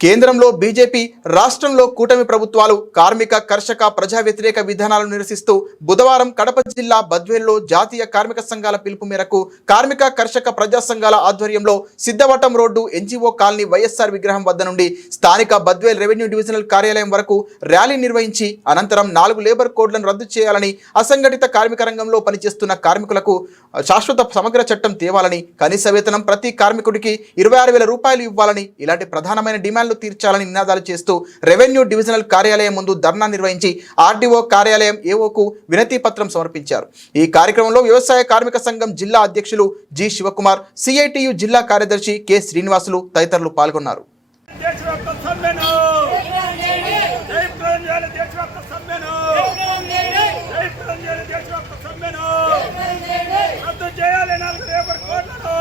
కేంద్రంలో బీజేపీ రాష్ట్రంలో కూటమి ప్రభుత్వాలు కార్మిక కర్షక ప్రజా వ్యతిరేక విధానాలను నిరసిస్తూ బుధవారం కడప జిల్లా బద్వేల్లో జాతీయ కార్మిక సంఘాల పిలుపు మేరకు కార్మిక కర్షక ప్రజా సంఘాల ఆధ్వర్యంలో Siddavatam road NGO colony YSR విగ్రహం వద్ద నుండి స్థానిక బద్వేల్ రెవెన్యూ డివిజనల్ కార్యాలయం వరకు ర్యాలీ నిర్వహించి అనంతరం నాలుగు లేబర్ కోడ్లను రద్దు చేయాలని అసంఘటిత కార్మిక రంగంలో పనిచేస్తున్న కార్మికులకు శాశ్వత సమగ్ర చట్టం తేవాలని కనీస వేతనం ప్రతి కార్మికుడికి ఇరవై ఆరు వేల రూపాయలు ఇవ్వాలని ఇలాంటి ప్రధానమైన డిమాండ్ డిమాండ్లు తీర్చాలని నినాదాలు చేస్తూ రెవెన్యూ డివిజనల్ కార్యాలయం ముందు ధర్నా నిర్వహించి ఆర్డీఓ కార్యాలయం ఏఓకు వినతి పత్రం సమర్పించారు. ఈ కార్యక్రమంలో వ్యవసాయ కార్మిక సంఘం జిల్లా అధ్యక్షులు జి శివకుమార్ సిఐటియు జిల్లా కార్యదర్శి కె శ్రీనివాసులు తదితరులు పాల్గొన్నారు. చేయాలి రద్దు చేయాలి. నాలుగు కోట్లను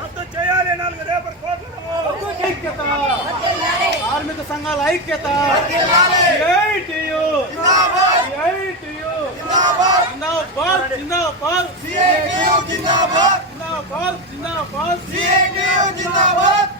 రద్దు చేయాలి. నాలుగు రేపటి కోట్లను ఐక్యత కార్మిక సంఘాల ఐక్యత సిఐటియు సిఐటియు జిందాబాద్ జిందాబాద్ జిందాబాద్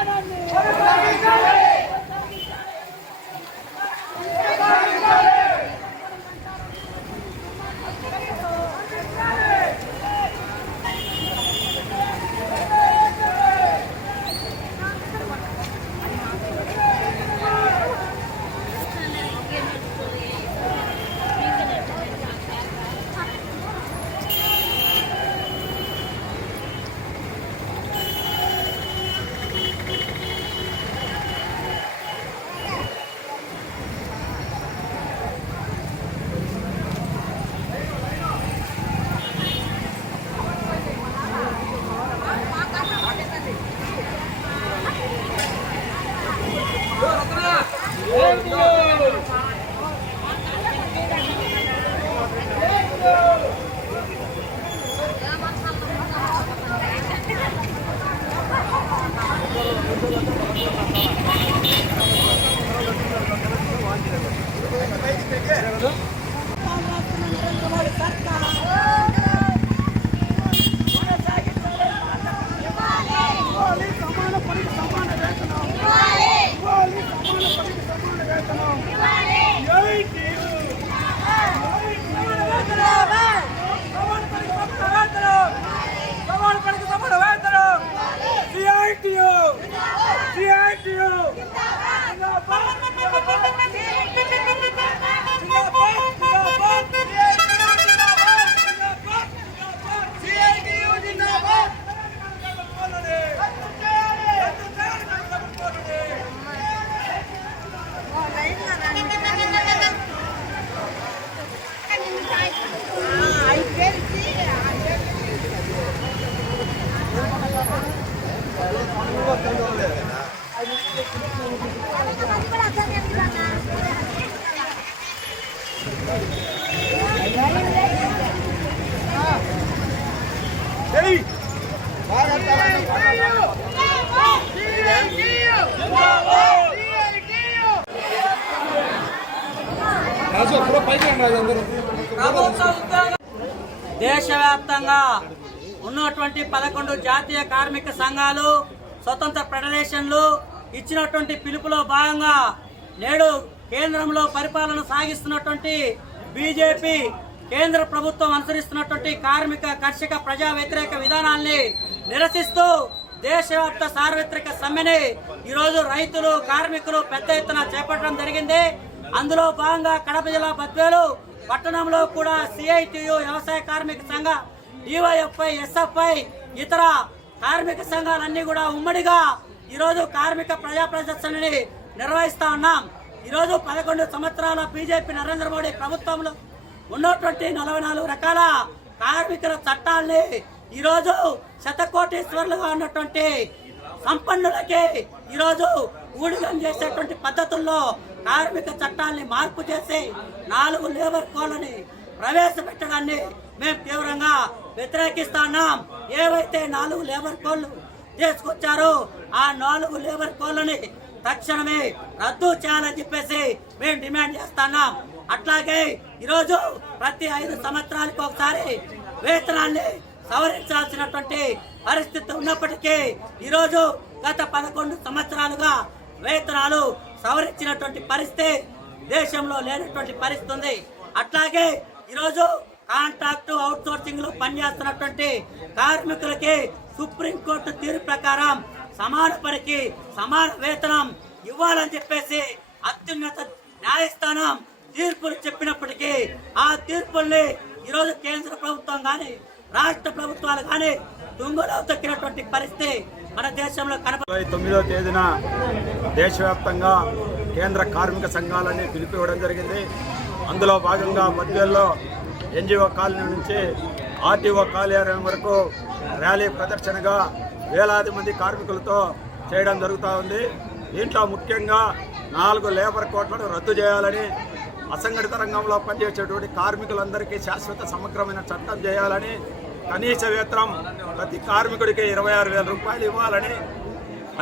Aman anne. దేశవ్యాప్తంగా ఉన్నటువంటి పదకొండు జాతీయ కార్మిక సంఘాలు స్వతంత్ర ఫెడరేషన్లు ఇచ్చినటువంటి పిలుపులో భాగంగా నేడు కేంద్రంలో పరిపాలన సాగిస్తున్నటువంటి బీజేపీ కేంద్ర ప్రభుత్వం అనుసరిస్తున్నటువంటి కార్మిక కర్షక ప్రజా వ్యతిరేక విధానాల్ని నిరసిస్తూ దేశవ్యాప్త సార్వత్రిక సమ్మెని ఈరోజు రైతులు కార్మికులు పెద్ద ఎత్తున చేపట్టడం జరిగింది. అందులో భాగంగా కడప జిల్లా బద్వేలు పట్టణంలో కూడా సిఐటియు వ్యవసాయ కార్మిక సంఘ డివైఎఫ్ఐ ఎస్ఎఫ్ఐ ఇతర కార్మిక సంఘాలన్నీ కూడా ఉమ్మడిగా ఈరోజు కార్మిక ప్రజా ప్రదర్శనని నిర్వహిస్తా ఉన్నాం. ఈరోజు పదకొండు సంవత్సరాల బీజేపీ నరేంద్ర మోడీ ప్రభుత్వంలో ఉన్నటువంటి నలభై నాలుగు రకాల కార్మికుల చట్టాల్ని ఈరోజు శతకోటీశ్వరులుగా ఉన్నటువంటి సంపన్నులకి ఈరోజు ఊడిగం చేసేటువంటి పద్ధతుల్లో కార్మిక చట్టాల్ని మార్పు చేసి నాలుగు లేబర్ కోళ్ళని ప్రవేశపెట్టడాన్ని మేము తీవ్రంగా వ్యతిరేకిస్తున్నాం ఏవైతే నాలుగు లేబర్ కోళ్ళు తీసుకొచ్చారో ఆ నాలుగు లేబర్ కోళ్ళని తక్షణమే రద్దు చేయాలని చెప్పేసి మేము డిమాండ్ చేస్తున్నాం. అట్లాగే ఈరోజు ప్రతి ఐదు సంవత్సరాలకు ఒకసారి వేతనాన్ని సవరించాల్సినటువంటి పరిస్థితి ఉన్నప్పటికీ ఈరోజు గత పదకొండు సంవత్సరాలుగా వేతనాలు సవరించినటువంటి పరిస్థితి దేశంలో లేనటువంటి పరిస్థితి ఉంది. అట్లాగే ఈరోజు కాంట్రాక్టు అవుట్ సోర్సింగ్లో పనిచేస్తున్నటువంటి కార్మికులకి సుప్రీంకోర్టు తీర్పు ప్రకారం సమాన పనికి సమాన వేతనం ఇవ్వాలని చెప్పేసి అత్యున్నత న్యాయస్థానం తీర్పులు చెప్పినప్పటికీ ఆ తీర్పుల్ని ఈరోజు కేంద్ర ప్రభుత్వం కానీ రాష్ట్ర ప్రభుత్వాలు కానీ తుంగలో తొక్కినటువంటి పరిస్థితి మన దేశంలో కనప తొమ్మిదో తేదీన దేశవ్యాప్తంగా కేంద్ర కార్మిక సంఘాలని పిలిపివ్వడం జరిగింది. అందులో భాగంగా మధ్యలో ఎన్జిఓ కాలనీ నుంచి ఆర్టీఓ కార్యాలయం వరకు ర్యాలీ ప్రదర్శనగా వేలాది మంది కార్మికులతో చేయడం జరుగుతూ ఉంది. దీంట్లో ముఖ్యంగా నాలుగు లేబర్ కోట్లను రద్దు చేయాలని అసంఘటిత రంగంలో పనిచేసేటువంటి కార్మికులందరికీ శాశ్వత సమగ్రమైన చట్టం చేయాలని కనీస వేతనం ప్రతి కార్మికుడికి ఇరవై ఆరు వేల రూపాయలు ఇవ్వాలని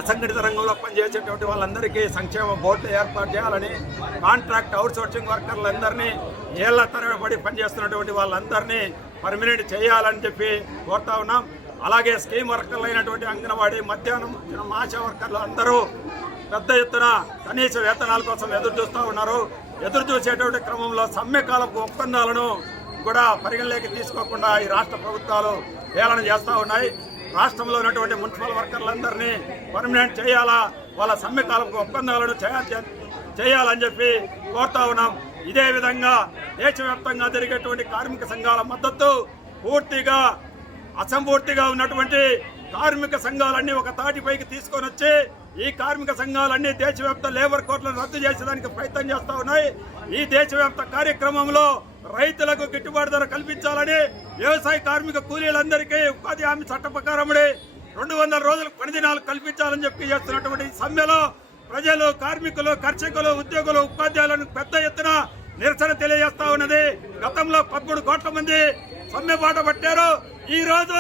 అసంఘటిత రంగంలో పనిచేసేటువంటి వాళ్ళందరికీ సంక్షేమ బోర్డులు ఏర్పాటు చేయాలని కాంట్రాక్ట్ అవుట్సోర్సింగ్ వర్కర్లందరినీ ఏళ్ళ తరబడి పనిచేస్తున్నటువంటి వాళ్ళందరినీ పర్మినెంట్ చేయాలని చెప్పి కోరుతా ఉన్నాం. అలాగే స్కీమ్ వర్కర్లు అయినటువంటి అంగన్వాడీ మధ్యాహ్నం భోజనం, ఆశా వర్కర్లు అందరూ పెద్ద ఎత్తున కనీస వేతనాల కోసం ఎదురు చూస్తూ ఉన్నారు. ఎదురు చూసేటువంటి క్రమంలో సమ్మెకాలపు ఒప్పందాలను కూడా పరిగణలోకి తీసుకోకుండా ఈ రాష్ట్ర ప్రభుత్వాలు హేళన చేస్తూ ఉన్నాయి. రాష్ట్రంలో ఉన్నటువంటి మున్సిపల్ వర్కర్లందరినీ పర్మనెంట్ చేయాలా? వాళ్ళ సమ్మెకాలపు ఒప్పందాలను చేయాలని చెప్పి కోరుతా ఉన్నాం. ఇదే విధంగా దేశవ్యాప్తంగా జరిగేటువంటి కార్మిక సంఘాల మద్దతు పూర్తిగా అసంపూర్తిగా ఉన్నటువంటి కార్మిక సంఘాలన్నీ ఒక తాటిపైకి తీసుకొని వచ్చి ఈ కార్మిక సంఘాలన్నీ దేశవ్యాప్త లేబర్ కోర్టులను రద్దు చేసేదానికి ప్రయత్నం చేస్తా ఉన్నాయి. ఈ దేశవ్యాప్త కార్యక్రమంలో రైతులకు గిట్టుబాటు ధర కల్పించాలని వ్యవసాయ కార్మిక కూలీలందరికీ ఉపాధి హామీ చట్ట ప్రకారముడి రెండు వందల రోజులు పనిదినాలు కల్పించాలని చెప్పి చేస్తున్నటువంటి సమ్మెలో ప్రజలు కార్మికులు కర్షకులు ఉద్యోగులు ఉపాధ్యాయులను పెద్ద ఎత్తున నిరసన తెలియజేస్తా ఉన్నది. గతంలో పదమూడు కోట్ల మంది సమ్మె పాట పట్టారు. ఈ రోజు